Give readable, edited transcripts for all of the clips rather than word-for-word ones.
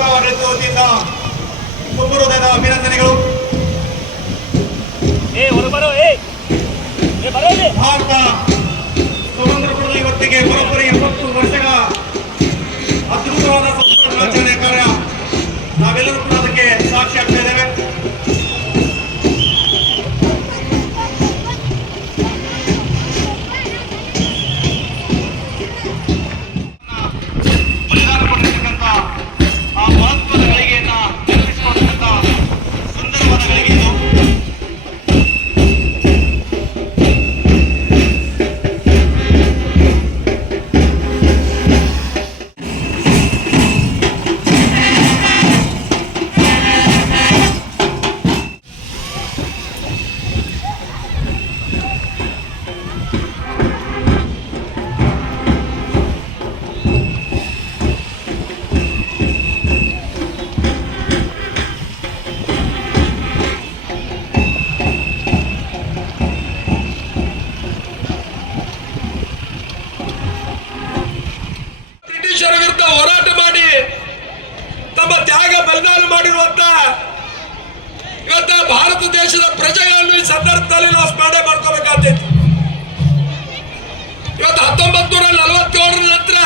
ತಾಲೂಕು ವತಿಯಿಂದ ತುಂಬ ಹೃದಯದ ಅಭಿನಂದನೆಗಳು. ಭಾರತ ಸ್ವತಂತ್ರ ಪಡೆದ ಇವತ್ತಿಗೆ ಬರೋಬ್ಬರಿ 70 ವರ್ಷಗಳ ಅದ್ಭುತವಾದ ಸಂಸ್ಕೃತಿ ದಿನಾಚರಣೆ ಕಾರ್ಯ ನಾವೆಲ್ಲರೂ ಕೂಡ ಅದಕ್ಕೆ ಸಾಕ್ಷಿ ಆಗ್ತಾ ಇದ್ದೇವೆ. ಬಲಿದಾನ ಕೊಟ್ಟಿರ್ತಕ್ಕಂಥ ಆ ಮಹತ್ವದ ಗಳಿಗೆಯನ್ನ ನೆನಪಿಸಿಕೊಡ್ತಕ್ಕಂಥ ಸುಂದರವಾದ ಗಳಿಗೆ ಇದು. ಬ್ರಿಟಿಷರ ವಿರುದ್ಧ ಹೋರಾಟ ಮಾಡಿ ತಮ್ಮ ತ್ಯಾಗ ಬಲಿದಾನ ಮಾಡಿರುವಂತ ಇವತ್ತ ಭಾರತ ದೇಶದ ಪ್ರಜೆಗಳನ್ನು ಈ ಸಂದರ್ಭದಲ್ಲಿ ನಾವು ಸ್ಮರಣೆ ಮಾಡ್ಕೋಬೇಕಾಗ್ತೈತಿ. ಇವತ್ತು 1947 ನಂತರ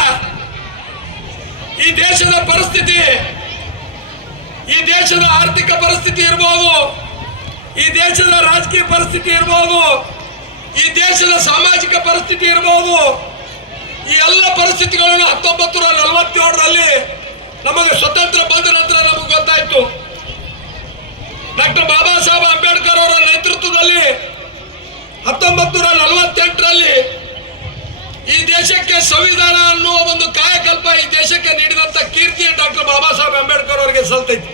ಈ ದೇಶದ ಪರಿಸ್ಥಿತಿ, ಈ ದೇಶದ ಆರ್ಥಿಕ ಪರಿಸ್ಥಿತಿ ಇರಬಹುದು, ಈ ದೇಶದ ರಾಜಕೀಯ ಪರಿಸ್ಥಿತಿ ಇರಬಹುದು, ಈ ದೇಶದ ಸಾಮಾಜಿಕ ಪರಿಸ್ಥಿತಿ ಇರಬಹುದು, ಈ ಎಲ್ಲ ಪರಿಸ್ಥಿತಿಗಳನ್ನು 1947ರಲ್ಲಿ ನಮಗೆ ಸ್ವತಂತ್ರ ಬಂದ ನಂತರ ನಮಗೆ ಗೊತ್ತಾಯ್ತು. ಡಾಕ್ಟರ್ ಬಾಬಾ ಸಾಹೇಬ್ ಅಂಬೇಡ್ಕರ್ ಅವರ ನೇತೃತ್ವದಲ್ಲಿ 1948ರಲ್ಲಿ ಈ ದೇಶಕ್ಕೆ ಸಂವಿಧಾನ ಅನ್ನುವ ಒಂದು ಕಾಯಕಲ್ಪ ಈ ದೇಶಕ್ಕೆ ನೀಡಿದಂತ ಕೀರ್ತಿ ಡಾಕ್ಟರ್ ಬಾಬಾ ಸಾಹೇಬ್ ಅಂಬೇಡ್ಕರ್ ಅವರಿಗೆ ಸಲ್ತೈತಿ.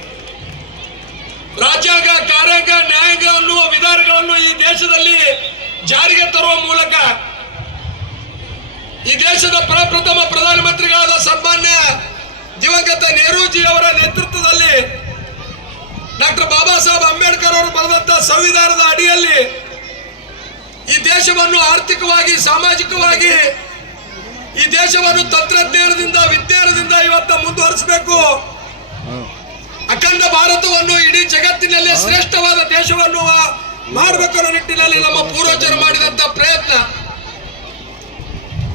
ರಾಜ್ಯಾಂಗ, ಕಾರ್ಯಾಂಗ, ನ್ಯಾಯಾಂಗ ಅನ್ನುವ ವಿಧಾನಗಳನ್ನು ಈ ದೇಶದಲ್ಲಿ ಜಾರಿಗೆ ತರುವ ಮೂಲಕ ಈ ದೇಶದ ಪ್ರಪ್ರಥಮ ಪ್ರಧಾನಮಂತ್ರಿಗಳಾದ ಸನ್ಮಾನ್ಯ ದಿವಂಗತ ನೆಹರೂಜಿ ಅವರ ನೇತೃತ್ವದಲ್ಲಿ ಡಾಕ್ಟರ್ ಬಾಬಾ ಸಾಹೇಬ್ ಅಂಬೇಡ್ಕರ್ ಅವರು ಬರೆದಂತ ಸಂವಿಧಾನದ ಅಡಿಯಲ್ಲಿ ಈ ದೇಶವನ್ನು ಆರ್ಥಿಕವಾಗಿ, ಸಾಮಾಜಿಕವಾಗಿ, ಈ ದೇಶವನ್ನು ತಂತ್ರಜ್ಞಾನದಿಂದ, ವಿಜ್ಞಾನದಿಂದ ಇವತ್ತು ಮುಂದುವರಿಸಬೇಕು. ಅಖಂಡ ಭಾರತವನ್ನು ಇಡೀ ಜಗತ್ತಿನಲ್ಲಿ ಶ್ರೇಷ್ಠವಾದ ದೇಶವನ್ನು ಮಾಡಬೇಕು ಅನ್ನೋ ನಿಟ್ಟಿನಲ್ಲಿ ನಮ್ಮ ಪೂರ್ವಜರು ಮಾಡಿದಂತ ಪ್ರಯತ್ನ.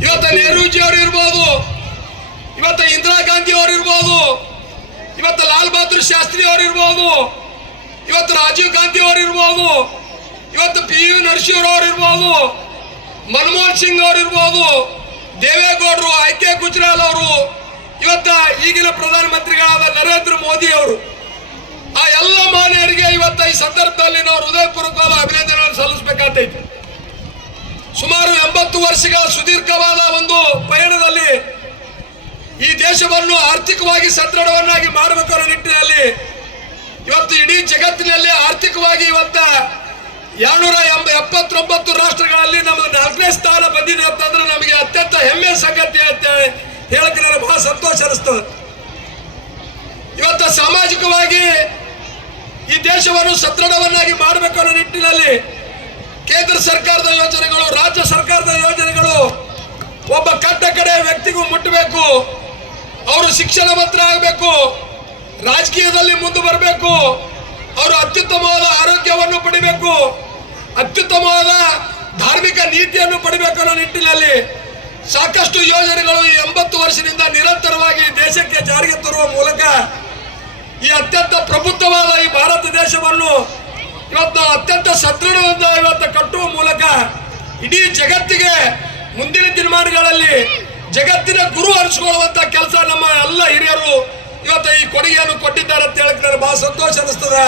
ಇವತ್ತು ನೆಹರೂಜಿ ಅವರು ಇರ್ಬೋದು, ಇವತ್ತು ಇಂದಿರಾ ಗಾಂಧಿ ಅವರು ಇರ್ಬೋದು, ಇವತ್ತು ಲಾಲ್ ಬಹದ್ದೂರ್ ಶಾಸ್ತ್ರಿ ಅವರು ಇರ್ಬೋದು, ಇವತ್ತು ರಾಜೀವ್ ಗಾಂಧಿ ಅವರು ಇರ್ಬೋದು, ಇವತ್ತು PV ನರಸಿಂಹ ಅವರು ಇರ್ಬೋದು, ಮನಮೋಹನ್ ಸಿಂಗ್ ಅವರು ಇರ್ಬೋದು, ದೇವೇಗೌಡರು, IK ಗುಜರಾಲ್ ಅವರು, ಇವತ್ತ ಈಗಿನ ಪ್ರಧಾನಮಂತ್ರಿಗಳಾದ ನರೇಂದ್ರ ಮೋದಿ ಅವರು, ಆ ಎಲ್ಲ ಮಾನ್ಯರಿಗೆ ಇವತ್ತ ಈ ಸಂದರ್ಭದಲ್ಲಿ ನಾವು ಹೃದಯಪೂರ್ವಕವಾದ ಅಭಿನಂದನೆಗಳನ್ನು ಸಲ್ಲಿಸಬೇಕಾಗ್ತೈತಿ. ಸುಮಾರು 80 ವರ್ಷಗಳ ಸುದೀರ್ಘವಾದ ಒಂದು ಪಯಣದಲ್ಲಿ ಈ ದೇಶವನ್ನು ಆರ್ಥಿಕವಾಗಿ ಸದೃಢವನ್ನಾಗಿ ಮಾಡಬೇಕು ಅನ್ನೋ ನಿಟ್ಟಿನಲ್ಲಿ ಇವತ್ತು ಇಡೀ ಜಗತ್ತಿನಲ್ಲಿ ಆರ್ಥಿಕವಾಗಿ ಇವತ್ತ 279 ರಾಷ್ಟ್ರಗಳಲ್ಲಿ ನಮ್ಮದು 4ನೇ ಸ್ಥಾನ ಬಂದಿದೆ ಅಂತಂದ್ರೆ ನಮಗೆ ಅತ್ಯಂತ ಹೆಮ್ಮೆಯ ಸಂಗತಿ ಅಂತ ಹೇಳಕ್ಕೆ ನನಗೆ ಬಹಳ ಸಂತೋಷ ಅನಿಸ್ತದೆ. ಇವತ್ತು ಸಾಮಾಜಿಕವಾಗಿ ಈ ದೇಶವನ್ನು ಸದೃಢವನ್ನಾಗಿ ಮಾಡಬೇಕು ಅನ್ನೋ ನಿಟ್ಟಿನಲ್ಲಿ ಕೇಂದ್ರ ಸರ್ಕಾರದ ಯೋಜನೆಗಳು, ರಾಜ್ಯ ಸರ್ಕಾರದ ಯೋಜನೆಗಳು ಒಬ್ಬ ಕಡೆ ವ್ಯಕ್ತಿಗೂ ಮುಟ್ಟಬೇಕು, ಅವರು ಶಿಕ್ಷಣವಂತರ ಆಗಬೇಕು, ರಾಜಕೀಯದಲ್ಲಿ ಮುಂದೆ ಬರಬೇಕು, ಅವರು ಅತ್ಯುತ್ತಮವಾದ ಆರೋಗ್ಯವನ್ನು ಪಡಿಬೇಕು, ಅತ್ಯುತ್ತಮವಾದ ಧಾರ್ಮಿಕ ನೀತಿಯನ್ನು ಪಡಿಬೇಕು ಅನ್ನೋ ನಿಟ್ಟಿನಲ್ಲಿ ಸಾಕಷ್ಟು ಯೋಜನೆಗಳು ಈ 80 ವರ್ಷದಿಂದ ನಿರಂತರವಾಗಿ ದೇಶಕ್ಕೆ ಜಾರಿಗೆ ತರುವ ಮೂಲಕ ಈ ಅತ್ಯಂತ ಪ್ರಬುದ್ಧವಾದ ಈ ಭಾರತ ದೇಶವನ್ನು ಇವತ್ತು ಅತ್ಯಂತ ಸದೃಢವಾದ ಇವತ್ತು ಕಟ್ಟುವ ಮೂಲಕ ಇಡೀ ಜಗತ್ತಿಗೆ ಮುಂದಿನ ದಿನಮಾನಗಳಲ್ಲಿ ಜಗತ್ತಿನ ಗುರು ಅನಿಸಿಕೊಳ್ಳುವಂತ ಕೆಲಸ ನಮ್ಮ ಎಲ್ಲ ಹಿರಿಯರು ಇವತ್ತು ಈ ಕೊಡುಗೆಯನ್ನು ಕೊಟ್ಟಿದ್ದಾರೆ ಅಂತ ಹೇಳಕ್ಕೆ ನನಗೆ ಬಹಳ ಸಂತೋಷ ಅನಿಸ್ತದೆ.